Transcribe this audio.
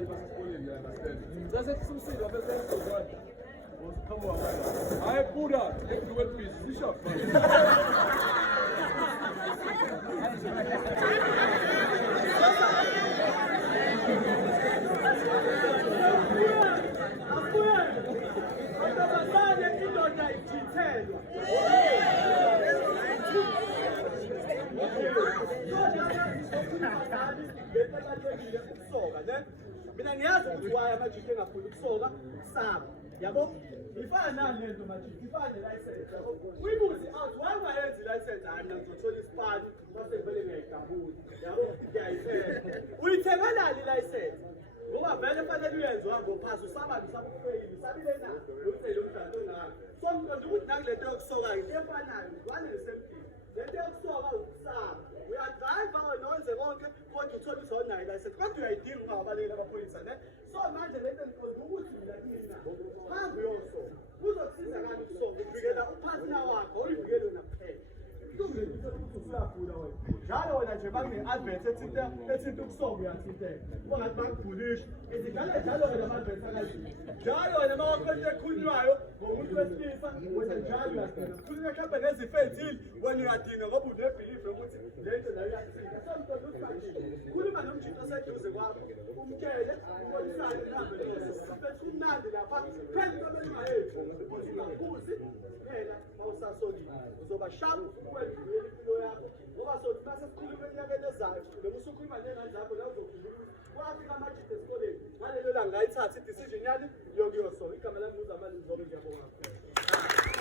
abanye basesikoleni la basebenza. Sase simsile wabesenza kwathi. Usiqhamuka manje. Hayi buda, ekudubel busy sishop. Mina ngiyazi ukuthi why amajiki engafuni ukusoka saba yabo ifana nani lento majiki ifana nelicense yabo uyibuzi out why ungayenzi license hayi mina ngizothola isipani base vele ngiyayidabula yabo ngiyayifela uyithengelani license ngoba vele fanele uyenze wabo pass usaba usabufeyili sabile na ucela umdlalo ngakho so manje ukuthi nangilento yokusoka into efanayo one and the same thing lento yokusoka ukusaba uyadrive nonze konke kodwa uthola ukuthi awunayo license kodwa uyayidinga ungabalekela amaphoyisa ne so manje lento ngikuzwa ukuthi mina kina hambe uyosoka kuzokusiza kanti ukusoka uvikela upartner wakho uyivikele wena kuphela njalo wena nje bakune-advert ethinta ukusoka uyathinteka ungathi bakubhulisha izingane njalo wena ama-advert akazini njalo wena uma wakhona ekhulunywayo ngomuntu wesilisa wena njalo uyadinga khulunywa mhlawumbe nezifo ey'thile wena uyadinga ngoba unebhilifu yokuthi le nto nayo iyathinta so mntwana ukuthi kanje khuluma nomjinto oseduze kwakho umtshele ubonisane nihambe nose bethi kumnandi lapha phezu kwabelungayethu ukuthi ungaphuzi phela mawusasokile uzoba shapu ukwedlula impilo yakho ngoba sothi base sikhuluma eminyakeni ezayo noma usukhuluma ney'ngane zakho la uzokhumbula ukuthi kwafika amajidi esikoleni ngalelo langa ngayithatha idecision yami yokuyosoka igama lami nguzamali ngizobe ngiyabonga kakhulu